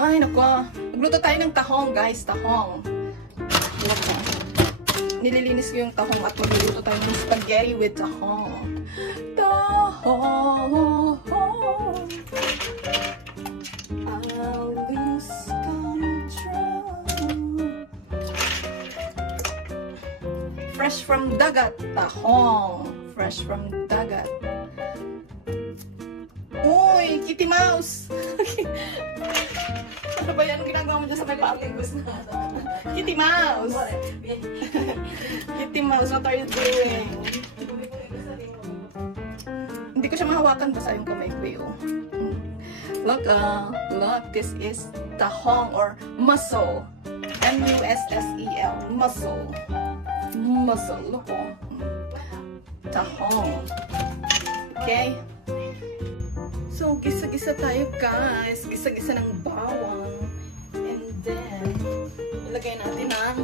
Ay, nako. Magluto tayo ng tahong, guys. Tahong. Nako. Nililinis ko yung tahong at magluluto tayo ng spaghetti with tahong. Tahong. Always come true. Fresh from dagat. Tahong. Fresh from dagat. Uy, Kitty Mouse! Ano ba yan? Ginagawa mo dyan sa pag-alingos na. Kitty Mouse! Kitty Mouse, what are you doing? Hindi ko siya mahawakan, basta yung kamay ko yun. Look, this is tahong or mussel. M-U-S-S-E-L. Mussel. Mussel. Look, tahong. Okay? So, gisa-gisa tayo, guys. Gisa-gisa ng bawang. And then, ilagay natin ng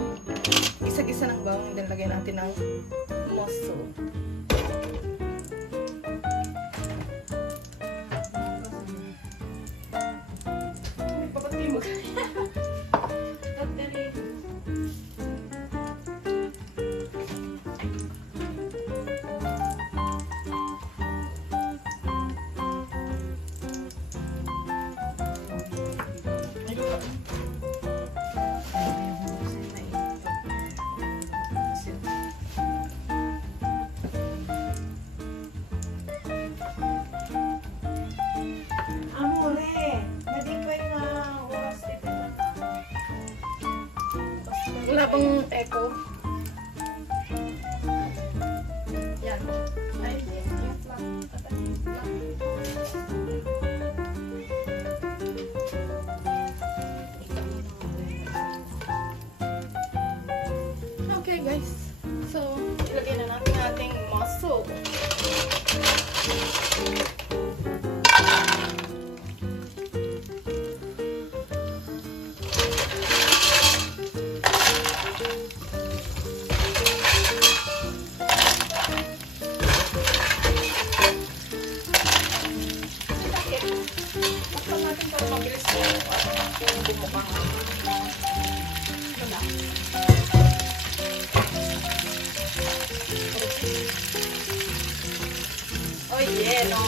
gisa-gisa ng bawang. And then, ilagay natin ng mussel. Ay, papatay mo. Wala bang echo? Yan. Ay, yung flat. Okay, guys. So, ilagay na natin ating mussel. Oh yeah, no.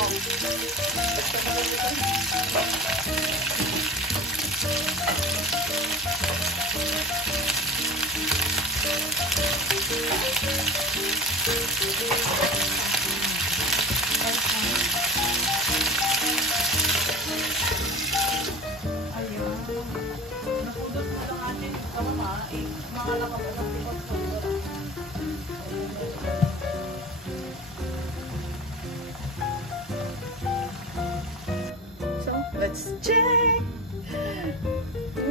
So, let's check.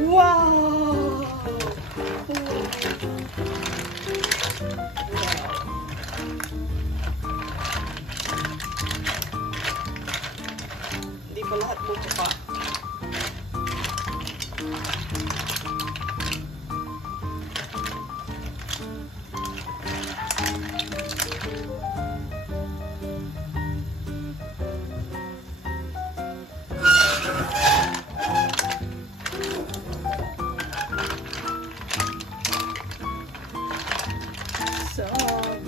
Wow! Hindi pa lahat bumuka. So,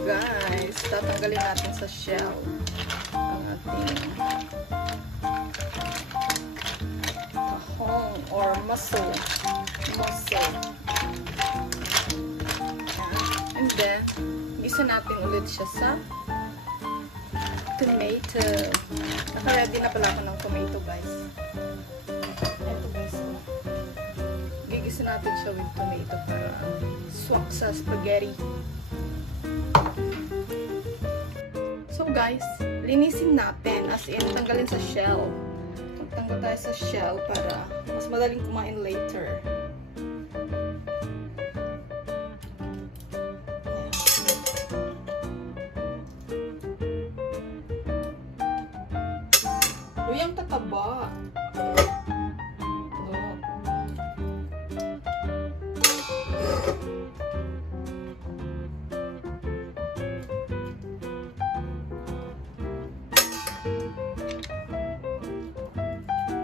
guys, tatanggalin natin sa shell ang ating tahong or mussel. And then, gisa natin ulit siya sa tomato. Naka-ready na pala ako ng tomato, guys. Ito, guys. Gigisa natin siya with tomato para swak sa spaghetti. So guys, linisin natin, as in tanggalin sa shell. Magtanggal tayo sa shell para mas madaling kumain later. Uy, ang tataba.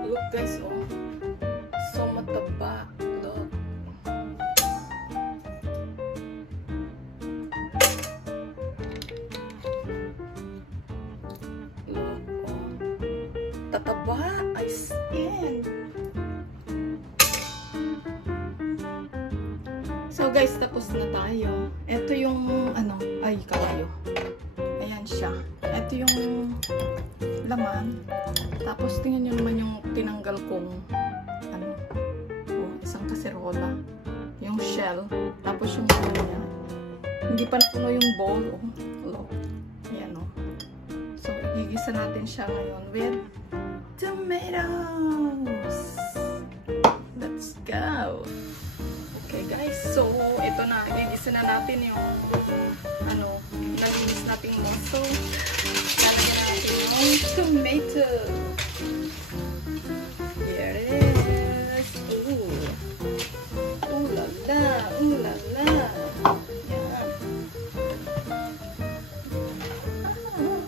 Look guys, oh, so guys, tapos na tayo. Ito yung ano, ay kawayo. Ayan siya. Ito yung laman. Tapos tingnan nyo naman yung tinanggal kong ano, isang kaserola. Yung shell. Tapos yung ano niya. Hindi pa napuno yung bowl. Look. Ayan o. So, igigisa natin siya ngayon with tomatoes. Let's go. Okay guys, so ito na, igigisa na natin yung ano, nalinis natin moso. Lalagyan natin yung tomato. Here it is. Ooh. Ooh la la, ooh la la. Yan.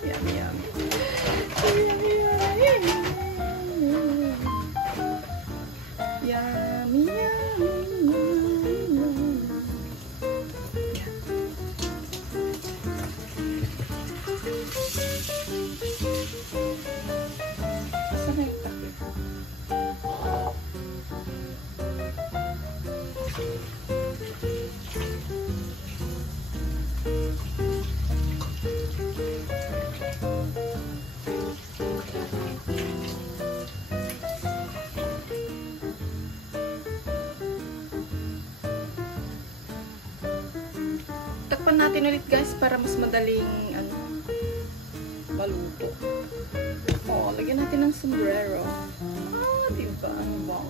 Yummy, yummy. Yummy, yummy. Yummy, yummy. Takpan natin ulit guys para mas madaling ano, maluto. Oh, lagyan natin ng sombrero. Diba? Wow.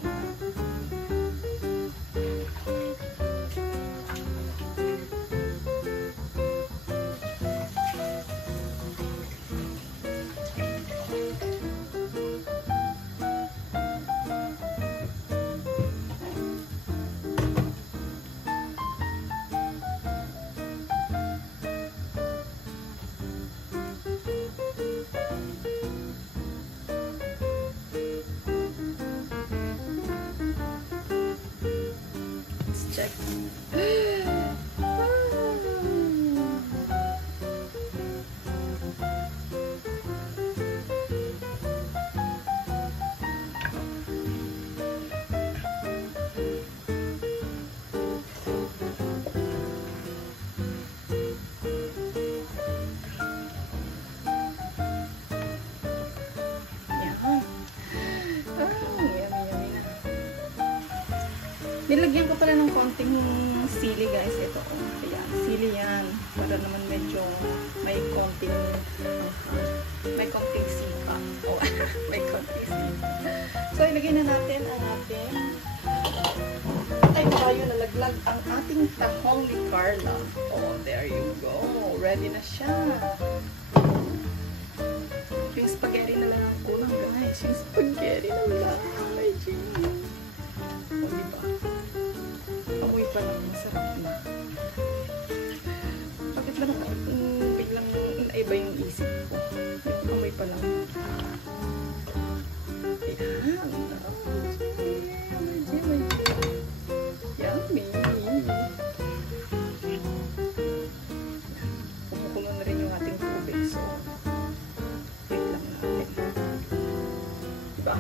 Check. Nilagyan ko pala ng konting sili guys. Ito. Ayan. Sili yan. Para naman medyo may konting sipa. Oh, may konting sipa. So, ilagay na natin ang ating ay tayo nalaglag ang ating tahong ni Carla. Oh, there you go. Ready na siya. Yung spaghetti na lang ang kulang guys. Yung spaghetti na lang. Ay, gee. O, diba? Amoy pa lang, masarap na. Bakit lang biglang inaiba yung isip ko? Amoy pa lang. Ayan. Yummy. Kumukulo na rin yung ating tubig. So, wait lang natin. Diba?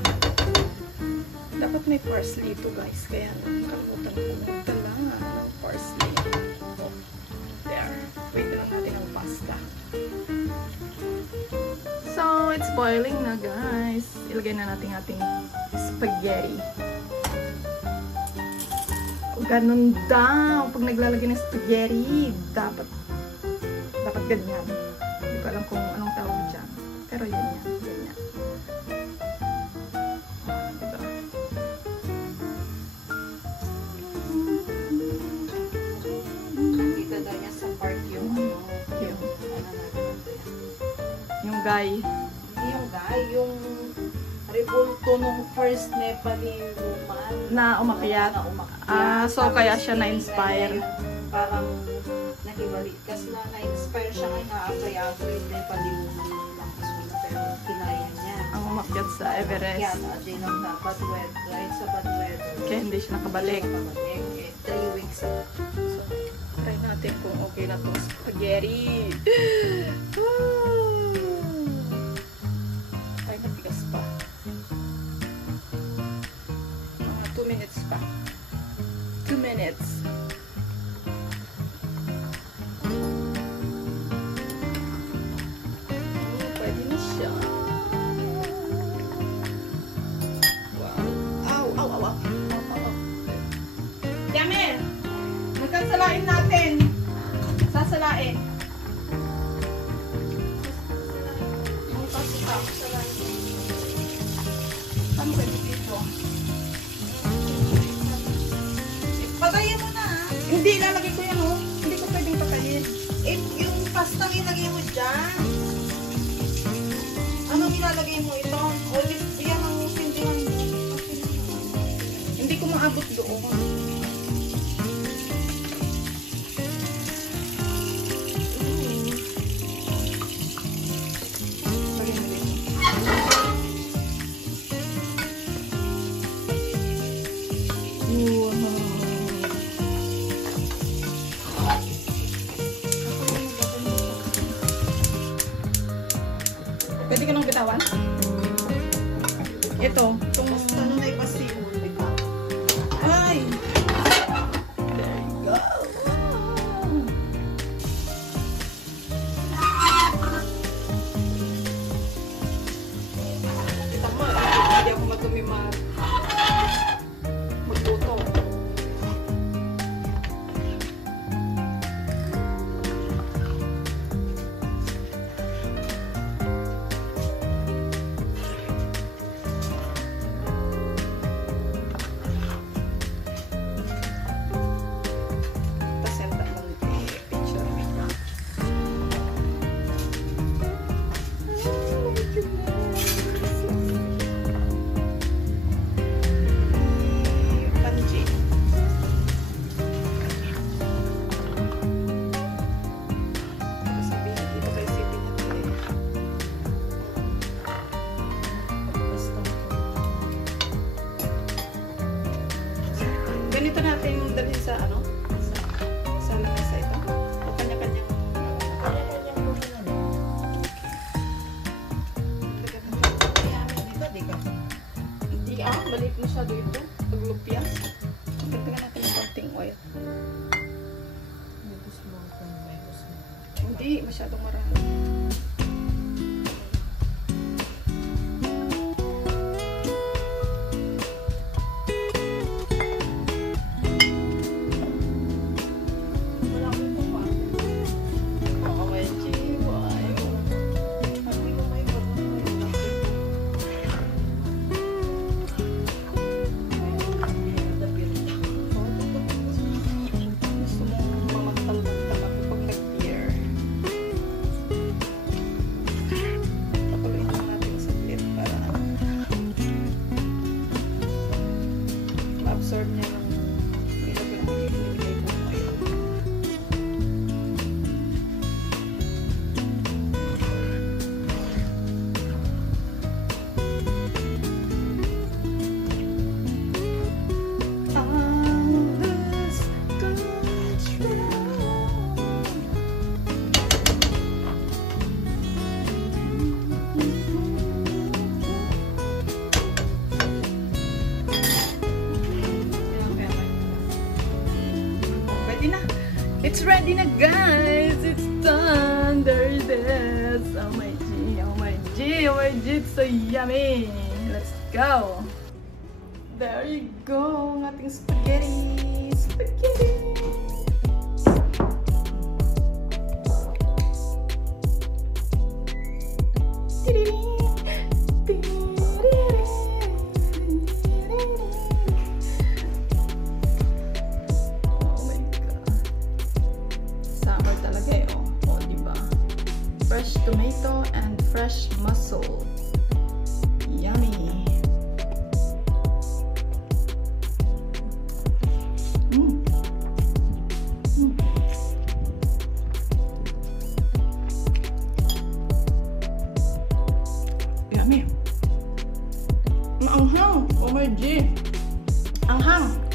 Dapat may parsley ito guys. Kaya nakalimutan ko magdala ng parsley. Oh, there. Wait lang natin ang pasta. So, it's boiling na guys. Ilagay na natin ating spaghetti. O, ganun daw. Pag naglalagay ng spaghetti, dapat ganyan. Hindi ko alam kung anong tawag dyan. Pero yun yan. Ganyan. Guy. Hindi yung guy, yung rebulto nung first Nepali woman na umakyat. So kaya siya na-inspire. Parang nakibalik. Kasi na-inspire siya ngayon na-apayago yung Nepali woman ng lakas mo. Pero kinaya niya. Ang umakyat sa Everest. Kaya na-adjay lang sa bad weather. Dahil sa bad weather. Kaya hindi siya nakabalik. 3 weeks. So, try natin kung okay na itong spaghetti. Pa. Mga 2 minutes pa. 2 minutes. sasalain. Yung pasta. Ano pwede dito? Patayin mo na ha. Hindi, ilalagay ko yan, oh. Hindi ko pwedeng patayin. Eh, yung pastang ilagay mo dyan. Anong ilalagay mo ito? Olive, yan ang sindihan mo. Hindi ko maabot doon. Pwede ka nang bitawan? Ito, itong... Ano na ipasiyo? Ay! There you go! Kita mo, hindi ako madumi magluto. Ganito natin dalhin sa ano? Sa lamesa ito. O kanya-kanyang hindi maliit masyado ito. Paglupya. Dagdagan natin ng konting oil. Hindi masyadong marami. Absorb niya yung ilagay ko ngayon. It's ready na, guys! It's done! There it is! Oh my G! Oh my G! Oh my G! It's so yummy! Let's go! There you go! Ang ating spaghetti! Spaghetti! Fresh tomato and fresh mussel. Yummy. Yummy. Maanghang. Oh my G. Anghang.